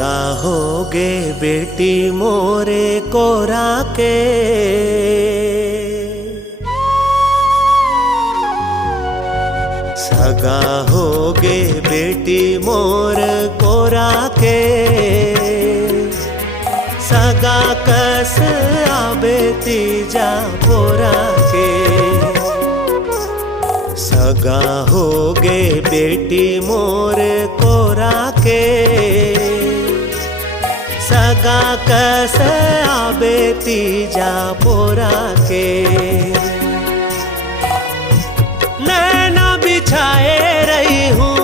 सगा होगे बेटी मोरे कोरा के, सगा होगे बेटी मोर कोरा के, सगा कस आबे तीजा पोरा के। सगा होगे बेटी मोर कोरा के, सगा कस आबे तीजा पोरा के। नैना बिछाए रही हूँ